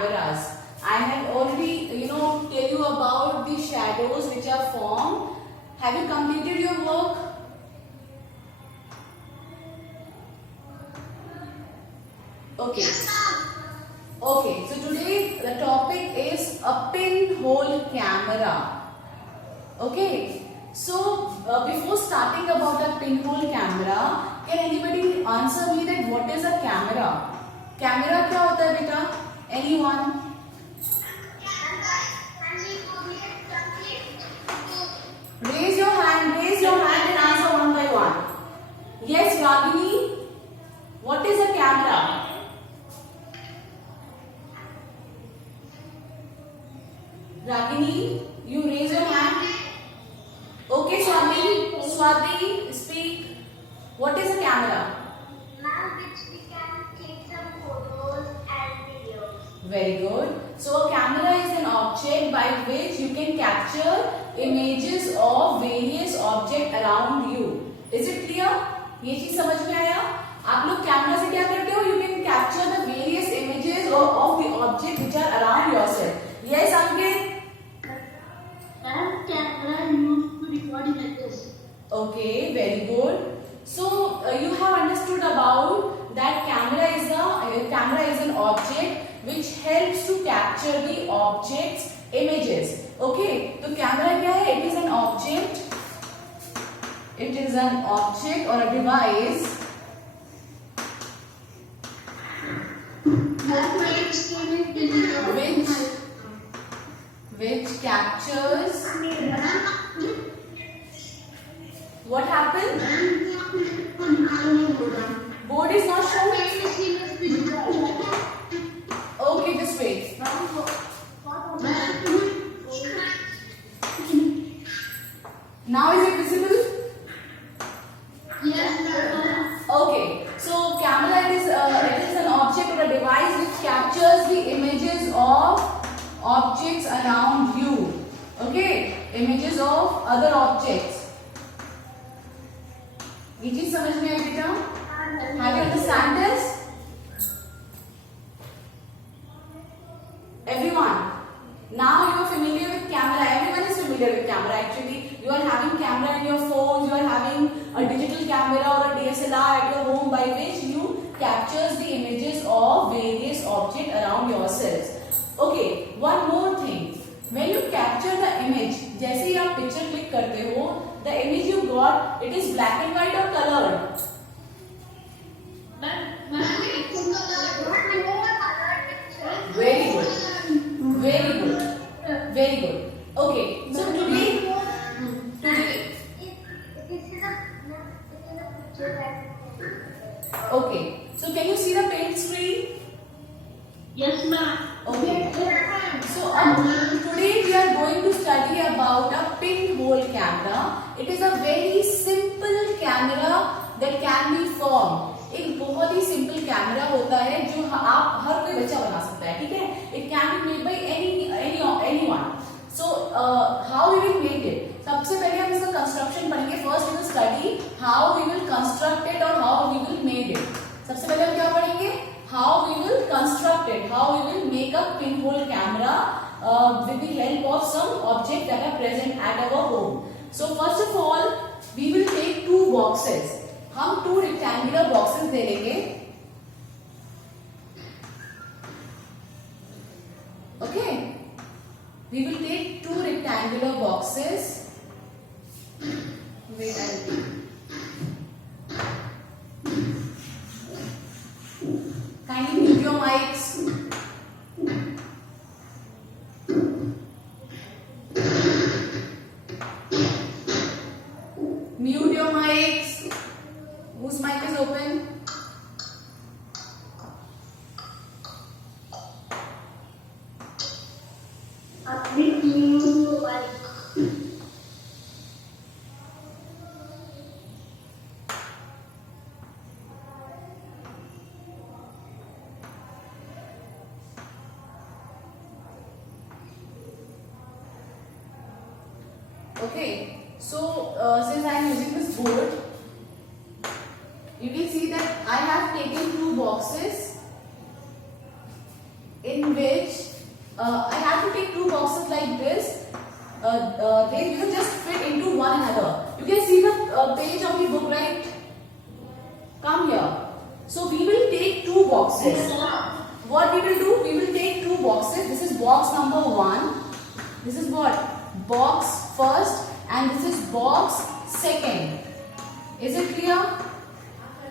cameras. I have already, tell you about the shadows which are formed. Have you completed your work? Okay. Okay, so today the topic is a pinhole camera. Okay, so before starting about a pinhole camera, can anybody answer me that what is a camera? Camera क्या होता है बेटा? Anyone? Raise your hand and answer one by one. Yes, Ragini, what is a camera? Ragini, you raise your hand. Okay, Swati, speak. What is a camera? Ma'am, which we can take some photos and videos. Very good. So a camera is an object by which you can capture images of various objects around you. Is it clear? ये चीज समझ में आया? आप लोग camera से क्या करते हो? You can capture the various images of the objects which are around yourself. Yes, Ankit? Ma'am, camera used to record images. Okay, very good. So you have understood about that camera is an object which helps to capture the object's images. Okay, तो camera क्या है? It is an object. It is an object or a device which captures. What happened? Board is not shown. Okay, just wait. Now is it visible? Yes, ma'am. Okay, so camera it is an object or a device which captures the images of objects around you. Okay, images of other objects. ये चीज समझ में आई बेटा? Have you understand this? Everyone, now you are familiar with camera. Everyone is familiar with camera. Actually, you are having camera in your phones. You are having a digital camera or a DSLR at your home by which you captures the images of various objects around yourselves. Okay, one more thing. When you capture the image, जैसे ही आप picture click करते हो, the image you got, it is black and white or colored? Very good. Very good. Very good. Okay. So today. Okay. So can you see the paint screen? Yes, ma'am. Okay. So today we are going to study about a pinhole camera. It is a very simple camera that can be formed. एक बहुत ही simple camera होता है जो आप हर कोई बच्चा बना सकता है, ठीक है? It can be made by anyone. So how we will make it? सबसे पहले हम इसका कंस्ट्रक्शन पढ़ेंगे. First we will study how we will construct it or how we will make it. सबसे पहले हम क्या पढ़ेंगे? How we will construct it, how we will make a pinhole camera with the help of some objects that are present at our home. So first of all, we will take two boxes. हम two rectangular boxes ले लेंगे. Okay, we will take two rectangular boxes. Wait, kindly mute your mics. Mute your mics. Whose mic is open? Okay, so since I am using this board, you can see that I have taken two boxes in which box second. Is it clear?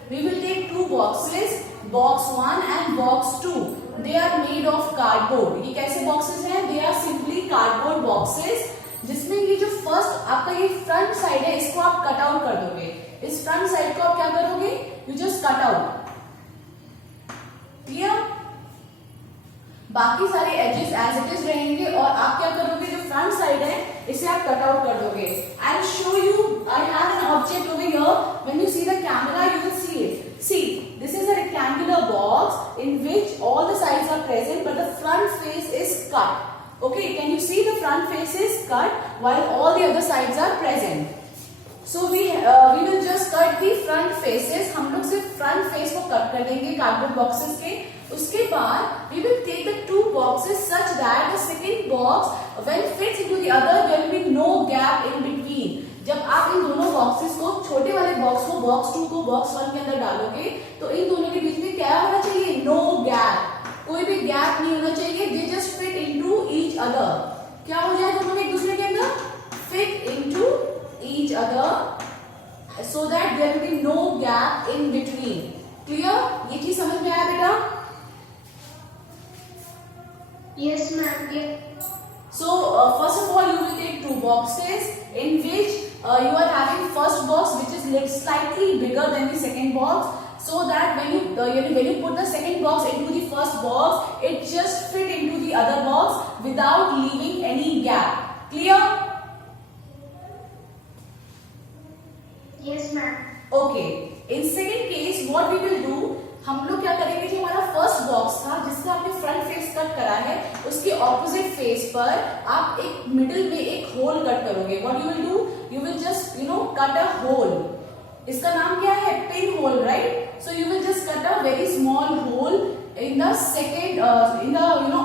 We will take two boxes, box 1 and box 2. They are made of cardboard. ये कैसे boxes हैं? They are simply cardboard boxes. जिसमें ये जो first आपका ये front side है, इसको आप कट आउट कर दोगे. इस फ्रंट साइड को आप क्या करोगे? You just cut out. Clear? बाकी सारे एजेस एज इट इज रहेंगे और आप क्या करोगे? जो फ्रंट साइड है इसे आप कट आउट कर दोगे. I show you. I have an object over here. When you see the camera you will see it. See, this is a rectangular box in which all the sides are present but the front face is cut. Okay, can you see the front face is cut while all the other sides are present? So we will just cut the front faces. हम लोग सिर्फ front face को cut कर देंगे cardboard boxes के. उसके बाद we will take the two boxes such that the second box when fits into the other there will be no gap in between. जब आप इन दोनों बॉक्सेस को, छोटे वाले बॉक्स को बॉक्स 2 को बॉक्स 1 के अंदर डालोगे तो इन दोनों के बीच में क्या होना चाहिए? No gap. कोई भी गैप नहीं होना चाहिए. They just fit into each other. क्या हो जाए दोनों एक दूसरे के अंदर? Fit into each other so that there will be no gap in between. Clear? ये चीज समझ में आया बेटा? Yes, ma'am. Yes. So first of all you will take two boxes in which you are having first box which is slightly bigger than the second box, so that when you put the second box into the first box it just fit into the other box without leaving any gap. Clear? Yes, ma'am. Okay. In second case what we will do, हम लोग क्या करेंगे? जो हमारा first box था जिसका आपने front face cut करा है उसके ऑपोजिट फेस पर आप एक मिडिल में एक होल कट करोगे. What you will do? You will just cut a hole. इसका नाम क्या है? Pin hole, right? So you will just cut a very small hole in the second in the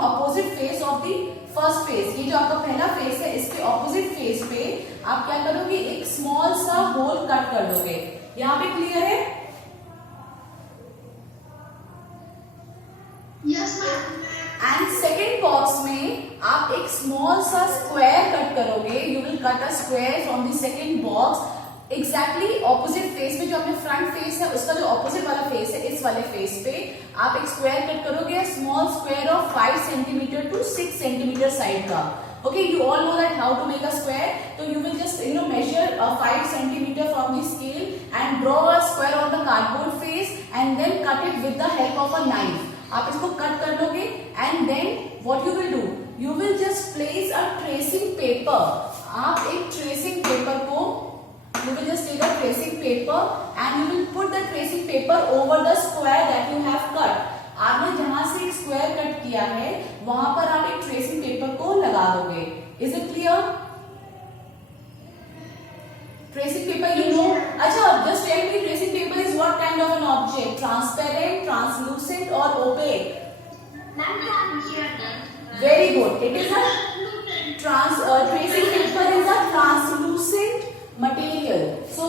opposite face of the first face. ये जो आपका पहला face है इसके ऑपोजिट फेस पे आप क्या करोगे? एक स्मॉल सा होल कट कर दोगे. यहाँ पे क्लियर है? Yes, ma'am. And second box में आप एक स्मॉल सा स्क्वायर कट करोगे. You will cut a square from the second box exactly opposite face में. जो अपने फ्रंट फेस है उसका जो ऑपोजिट वाला फेस है इस वाले फेस पे आप एक स्क्वायर कट करोगे. Small square of 5 centimetre to 6 centimetre side का. Okay, you all know that how to make a square. So you will just measure 5 centimeter from the scale and draw a square on the cardboard face and then cut it with the help of a knife. आप इसको cut कर लोगे and then what you will do? You will just place a tracing paper. आप एक tracing paper को you will just take a tracing paper and you will put the tracing paper over the square that you have cut. आपने जहां से एक square cut किया है वहां पर आप एक ट्रेसिंग पेपर को लगा दोगे. Is it clear? Tracing paper you know. अच्छा, just tell me, tracing paper is what kind of an object? Transparent, translucent और opaque? Very good. It is a tracing paper is a translucent material. So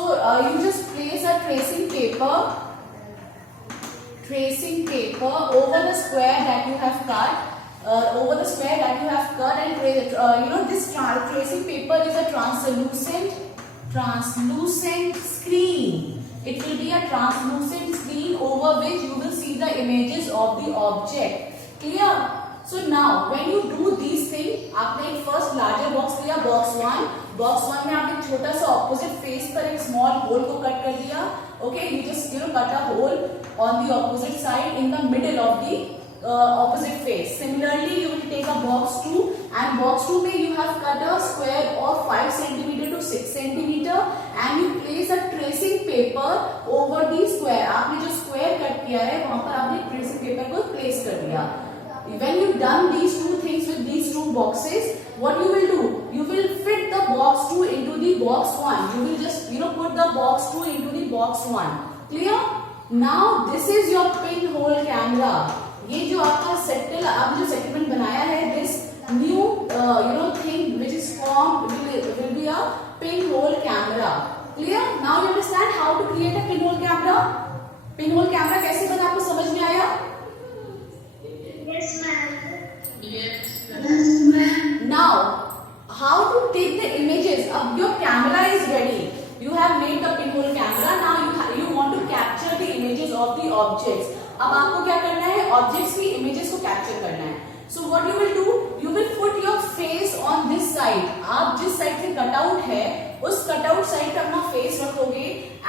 you just place a tracing paper over the square that you have cut. And this tracing paper is a translucent screen. It will be a translucent screen over which you will see the images of the object. Clear? So now when you do these things, आपने एक first larger box लिया, box 1 में आपने छोटा सा opposite face पर एक small whole को कट कर दिया. Okay, you just cut a hole on the opposite side in the middle of the opposite face. Similarly, you will take a box 2 and box 2 में you have cut a square of 5 centimeter to 6 centimeter and you place a tracing paper over the square. आपने जो square cut किया है वहां पर आपने tracing paper को place कर दिया. When you done these two things with these two boxes, what you will do? You will fit the box 2 into the box 1. You will just put the box 2 into the box 1. Clear? Now this is your pinhole camera. ये जो आपका आपने जो settlement बनाया है, this new thing which is formed will be a pinhole camera. Clear? Now you understand how to create a pinhole camera. Pinhole camera कैसे बना आपको समझ में आया? Yes, ma'am. Yes. Yes, ma'am. Now how to take the images. अब your camera is ready. You have made the pinhole camera. Now you want to capture the images of the objects. अब आपको क्या करना है? Objects की images को capture करना है. So what you will do? You will put your face on this side. आप जिस side से cutout है, उस cutout side पे अपना face रखोगे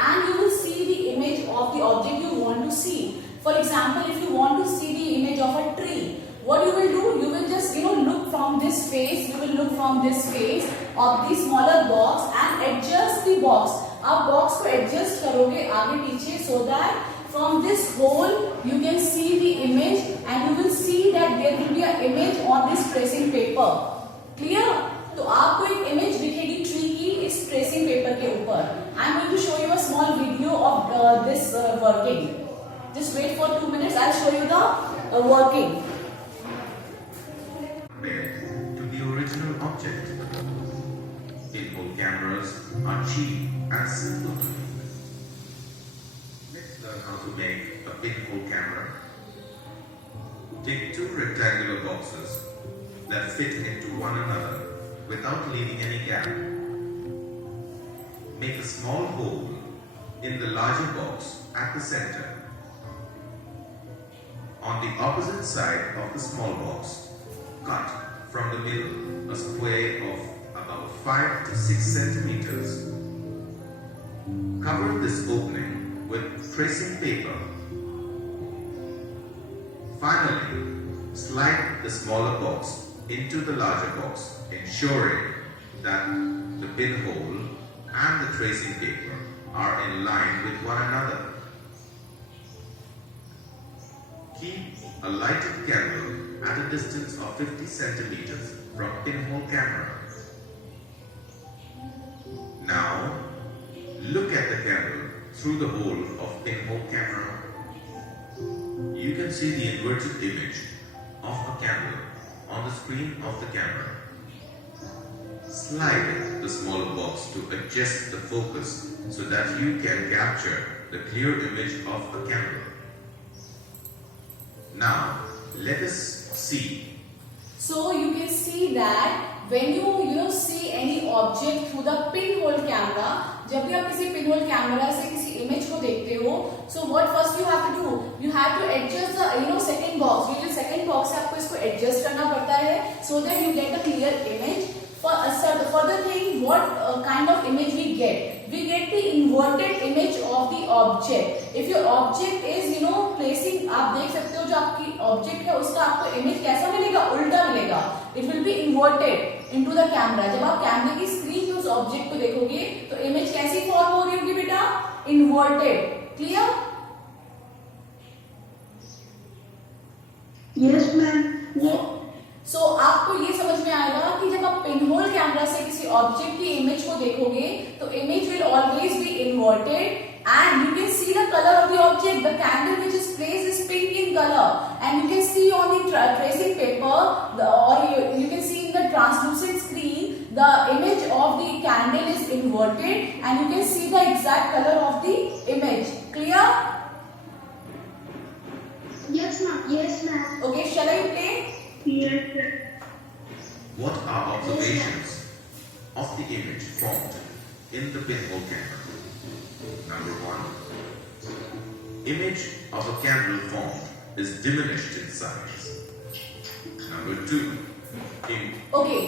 and you will see the image of the object you want to see. For example, if you want to see the image of a tree, what you will do? You will just look from this face. You will look from this face of the smaller box and adjust the box. आप box को adjust करोगे आगे पीछे so that from this hole you can see the image and you will see that there will be an image on this tracing paper. Clear? तो आपको एक image दिखेगी tree की इस tracing paper के ऊपर. I am going to show you a small video of this working. Just wait for 2 minutes. I'll show you the working. To the original object. Pinhole cameras are cheap and simple to use. Let's learn how to make a pinhole camera. Take 2 rectangular boxes that fit into one another without leaving any gap. Make a small hole in the larger box at the center. On the opposite side of the small box, cut from the middle a square of about 5 to 6 centimeters. Cover this opening with tracing paper. Finally, slide the smaller box into the larger box, ensuring that the pinhole and the tracing paper are in line with one another. Keep a lighted candle at a distance of 50 centimeters from pinhole camera. Now, look at the candle through the hole of pinhole camera. You can see the inverted image of a candle on the screen of the camera. Slide the smaller box to adjust the focus so that you can capture the clear image of a candle. Now, let us see. So you can see that when you see any object through the pinhole camera, जब भी आप किसी pinhole camera से किसी image को देखते हो, so what first you have to do? You have to adjust the second box. ये जो second box है आपको इसको adjust करना पड़ता है so that you get a clear image. Further thing, what kind of image we get? We get the inverted image of the object. If your object is placing, आप देख सकते हो जो आपकी object है उसका आपको image कैसा मिलेगा? उल्टा मिलेगा. It will be inverted into the camera. जब आप कैमरे की स्क्रीन में उस ऑब्जेक्ट को देखोगे तो इमेज कैसी फॉर्म हो रही होगी बेटा? इन्वर्टेड. क्लियर? Yes, ma'am. सो आपको ये समझ में आएगा कि जब आप पिनहोल कैमरा से किसी ऑब्जेक्ट की इमेज को देखोगे तो image will always be inverted and you can see the color of the object. The candle which is placed is pink in color and you can see on the tracing paper or you can see in the translucent screen the image of the candle is inverted and you can see the exact color of the image. Clear? Yes, ma'am. Yes, ma'am. Okay, shall I play? Yes, sir. What are observations of the image formed in the pinhole camera? Number 1. Image of a candle formed is diminished in size. Number 2. Okay,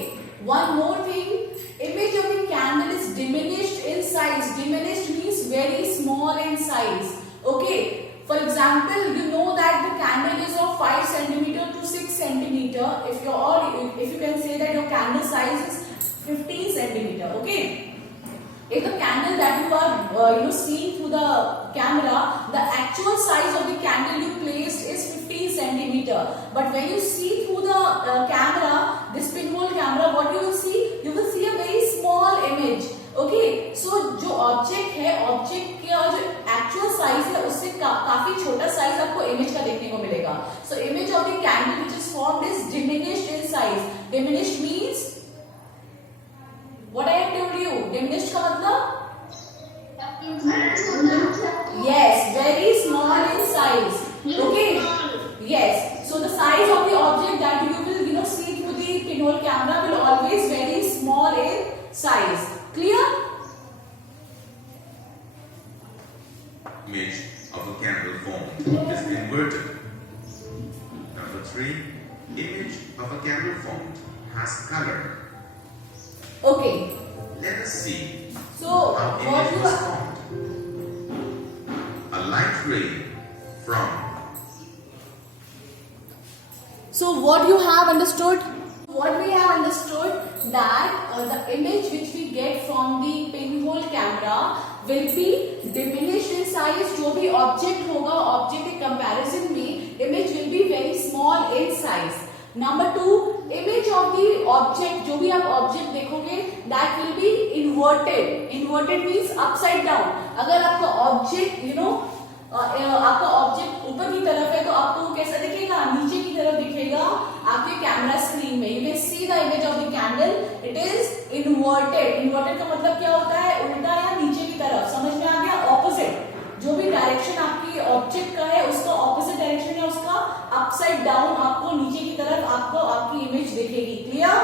one more thing. Image of the candle is diminished in size. Diminished means very small in size. Okay. For example, you know that the candle is of 5 centimeter to 6 centimeter. If you can say that your candle size is 15 centimeter. Okay. If the candle that you are seeing through the camera, the actual size of the candle you placed is 15 centimeter. But when you see through the camera, this pinhole camera, what you will see? You will see a very small image. Okay, so जो object है, object का जो actual size है उससे काफी छोटा size आपको image का देखने को मिलेगा. So image of the candle which is formed is diminished in size. Diminished means what I have told you. Diminished का मतलब? Yes, very small in size. Okay. Yes. So the size of the object that you will see through the pinhole camera will always very small image of a candle formed is inverted. Number 3, image of a candle formed has color. Okay. Let us see So how what image you was formed. A light ray from. So what you have understood? What we have understood that the image which we get from the pinhole camera will be diminished in size. जो भी object होगा, object के comparison में image will be very small in size. Number 2, image of the object, जो भी आप object देखोगे, that will be inverted. Inverted means upside down. अगर आपका object, आपका ऑब्जेक्ट ऊपर की तरफ है तो आपको कैसा दिखेगा, नीचे की तरफ दिखेगा आपके कैमरा स्क्रीन में. You can see the image of the candle, it is inverted. Inverted का मतलब क्या होता है, उल्टा या नीचे की तरफ. समझ में आ गया? ऑपोजिट, जो भी डायरेक्शन आपकी ऑब्जेक्ट का है उसका ऑपोजिट डायरेक्शन है, उसका अपसाइड डाउन आपको नीचे की तरफ आपको आपकी इमेज दिखेगी. Clear?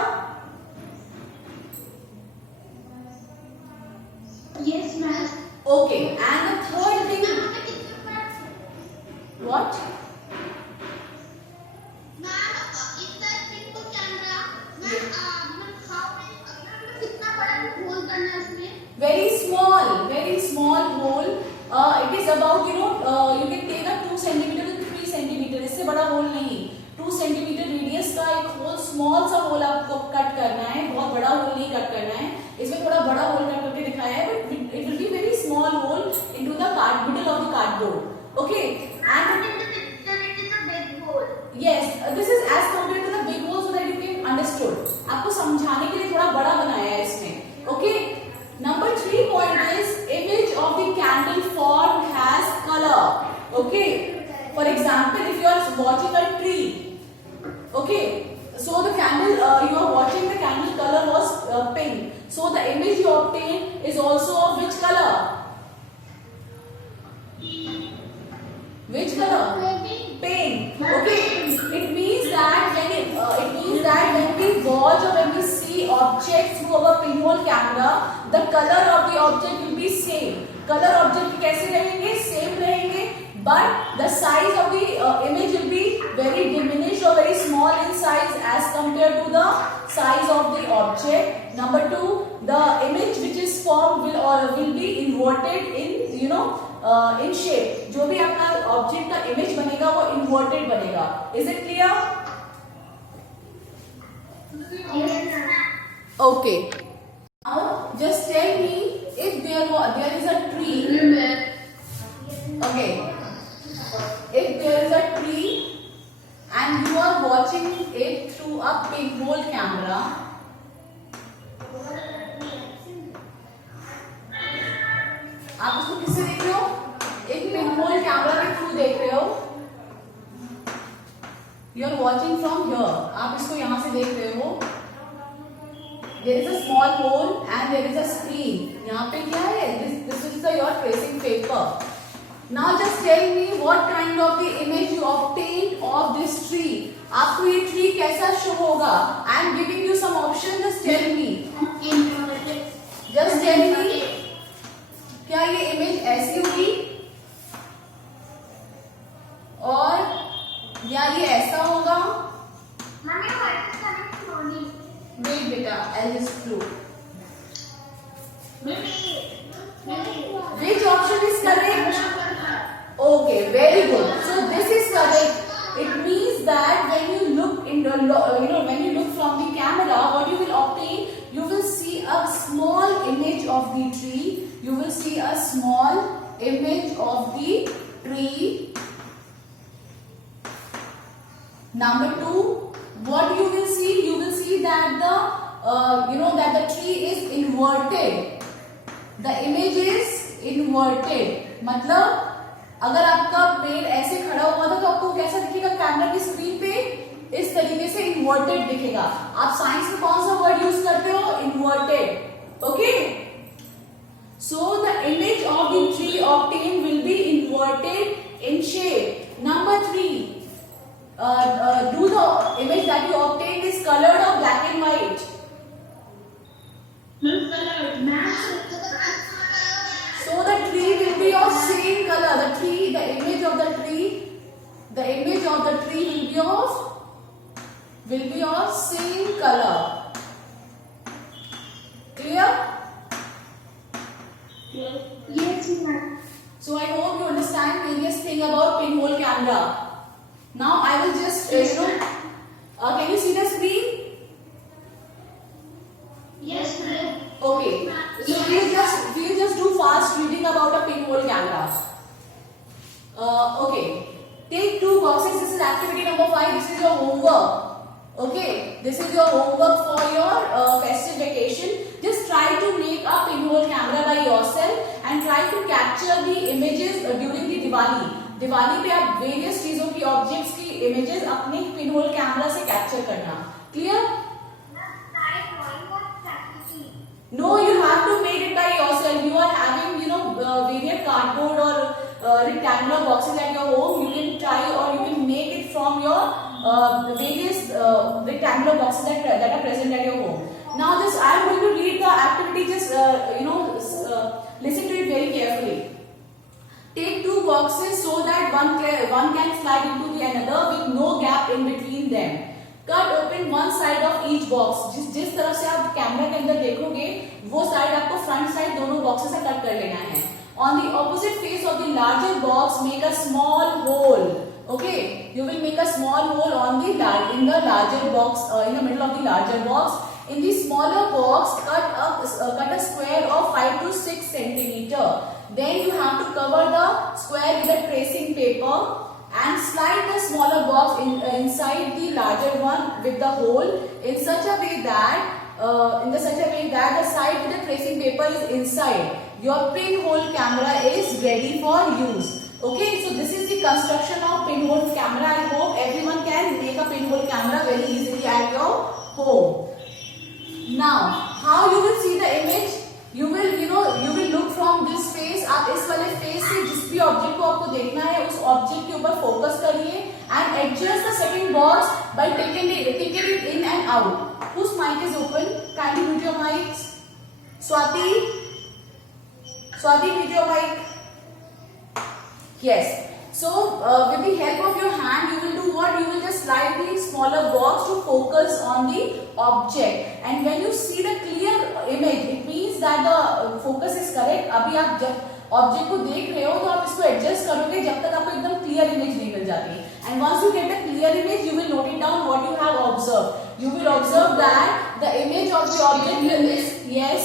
Yes, ma'am. Okay. And the third thing, what? Ma'am, in the pinhole camera, ma'am, how many, कितना बड़ा होल करना है उसमें? Very small hole. It is about you can take a 2 centimeter to 3 centimeter. इससे बड़ा whole नहीं. 2 centimeter radius का एक होल, स्मॉल सा होल आपको कट करना है. बहुत बड़ा होल नहीं कट करना है. इसमें थोड़ा बड़ा होल कट करके दिखाया है, but it will be very small hole into the middle of the cardboard. Okay. And In the picture, it is a big hole. yes, this is as compared to the big hole so that you can understood. आपको समझाने के लिए थोड़ा बड़ा बनाया है इसमें. Okay. Number 3 point is image of the candle form has color. Okay. For example, if you are watching a tree, okay, so the candle you are watching, the candle color was pink. So the image you obtain is also of which color? Which color? Pink. Okay. It means that when we watch or when we see objects through our pinhole camera, the color of the object will be same. Color object कैसे रहेंगे? Same रहेंगे. But the size of the image will be very diminished or very small in size as compared to the size of the object. Number 2, the image which is formed will be inverted in in shape. जो भी आपका object का image बनेगा वो inverted बनेगा. Is it clear? Yes, ma'am. Okay. Now just tell me if there is a tree. Okay. If there is a tree and you are watching it through a pinhole camera, आप उसको किससे देख रहे हो? एक pinhole camera के through देख रहे हो. You are watching from here. आप इसको यहां से देख रहे हो. There is a small hole and there is a screen. यहाँ पे क्या है? This is the your tracing paper. Now just tell me what kind of the image you obtain of this tree. आपको ये ट्री कैसा show होगा? I am giving you some option. Just tell me. Just tell me. क्या ये image ऐसी होगी और या ये ऐसा होगा? Ma'am, your voice is coming slowly. Wait बेटा, I just flow. Which option is correct? Okay, very good. So this is correct. It means that when you look in the when you look from the camera, what you will obtain? You will see a small image of the tree. You will see a small image of the tree. Number 2, what you will see? You will see that that the tree is inverted. The image is inverted. मतलब अगर आपका पेड़ ऐसे खड़ा हुआ था तो आपको कैसा दिखेगा? कैमरा की स्क्रीन पे इस तरीके से इन्वर्टेड दिखेगा. आप साइंस में कौन सा वर्ड यूज करते हो? Inverted. Okay. So the image of the tree obtained will be inverted in shape. Number 3, do the image that you obtained is colored or black and white? So the tree will be of same color. The tree, the image of the tree will be of same color. Clear? Yes, ma'am. So I hope you understand various thing about pinhole camera. Now I will just can you see the screen? Yes, ma'am. Okay. So we'll just do fast reading about a pinhole camera. Okay. Take 2 boxes. This is activity number 5. This is your homework. Okay. This is your homework for your festive vacation. Just try to make a pinhole camera by yourself and try to capture the images during the Diwali. Diwali पे आप various चीजों की objects की images अपने pinhole camera से capture करना. Clear? No, you have to make it by yourself. You are having, various cardboard or rectangular boxes at your home. You can try or you can make it from your various rectangular boxes that are present at your home. Now, I am going to read the activity. Just listen to it very carefully. Take 2 boxes so that one can slide into the another with no gap in between them. Cut open one side of each box. जिस तरफ से आप camera के अंदर देखोगे वो side आपको front side दोनों बॉक्सेस से कट कर लेना है. On the opposite face of the larger box, make a small hole. Okay, you will make a small hole in the larger box, in the middle of the larger box. In the smaller box, cut a square of 5 to 6 centimeter. Then you have to cover the square with a tracing paper and slide the smaller box inside the larger one with the hole in such a way that the side with the tracing paper is inside. Your pinhole camera is ready for use. Okay, so this is the construction of pinhole camera. I hope everyone can make a pinhole camera very easily at your home. Now, how you will see the image? You will look from this face. आप इस वाले face से जिस भी object को आपको देखना है उस ऑब्जेक्ट के ऊपर फोकस करिए and adjust the second box by taking it in and out. Whose mic is open? Kindly mute your mics. Swati, mute your mic. Yes. So with the help of your hand, you will do what? You will just slide the smaller box to focus on the object. And when you see the clear image, it means that the focus is correct. अभी आप जब object को देख रहे हो तो आप इसको एडजस्ट करोगे जब तक आपको एकदम क्लियर इमेज नहीं मिल जाती. And once you get the clear image, you will note it down what you have observed. You will observe that the image of the object is yes.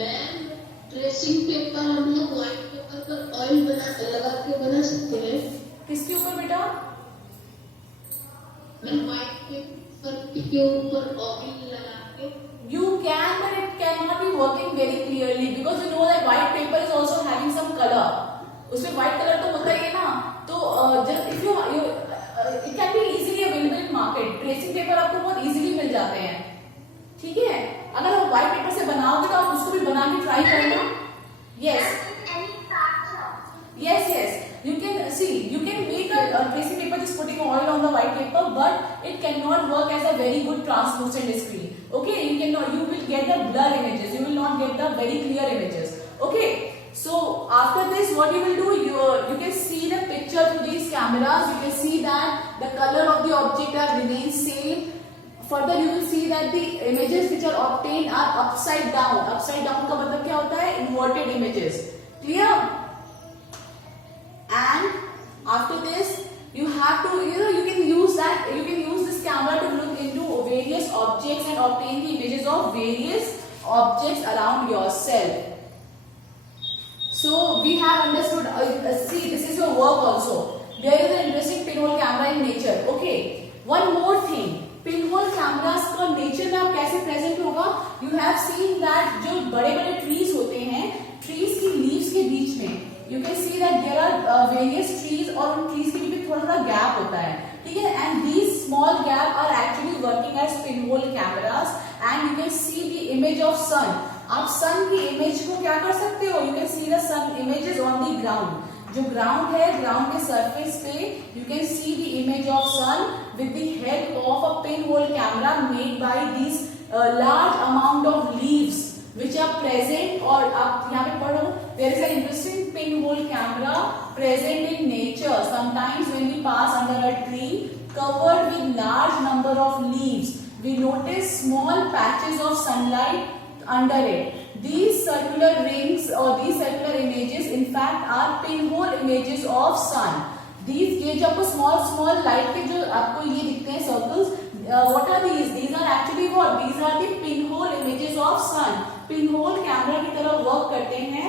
Ma'am, tracing paper हम लोग white paper पर oil लगा के बना सकते हैं. किसके ऊपर बेटा? मैम, व्हाइट पेपर के ऊपर ऑयल लगा के. You can, but it cannot be working very clearly because you know that white paper is also having some color. उसमें white color तो होता ही है ना. तो if you it can be easily available in market. Tracing paper आपको बहुत easily मिल जाते हैं. ठीक है? अगर आप white paper से बनाओगे तो आप उसको भी बना के try करना. Yes. Yes. You can make a tracing paper just putting oil on the white paper, but it cannot work as a very good translucent screen. Okay, you will get the blur images. You will not get the very clear images. Okay, so after this, what you will do? You can see the picture through these cameras. You can see that the color of the object are remain same. Further, you will see that the images which are obtained are upside down. Upside down का मतलब क्या होता है? Inverted images. Clear? And after this, you have to you can use this camera to look into various objects and obtain the images of various objects around yourself. So we have understood. See, this is your work also. There is an interesting pinhole camera in nature. Okay, one more thing. Pinhole cameras का nature में आप कैसे present होगा? You have seen that जो बड़े-बड़े trees होते हैं, trees की leaves के बीच में you can see that there are various trees और उन trees के बीच में थोड़ा gap होता है. ठीक है? And these small gap are actually working as pinhole cameras and you can see the image of sun. आप sun की image को क्या कर सकते हो? You can see the sun images on the ground. जो ground है, ground के surface पे you can see the image of sun with the help of a pinhole camera made by these large amount of leaves. which are present, और आप यहाँ पे पढ़ो, there is an interesting pinhole camera present in nature. Sometimes when we pass under a tree covered with large number of leaves, we notice small patches of sunlight under it. These circular rings or these circular images in fact are pinhole images of sun. These, ये जो आपको small light के जो आपको ये दिखते हैं circles, what are these? These are actually what? These are the pinhole images of sun. Pinhole camera की तरह work करते हैं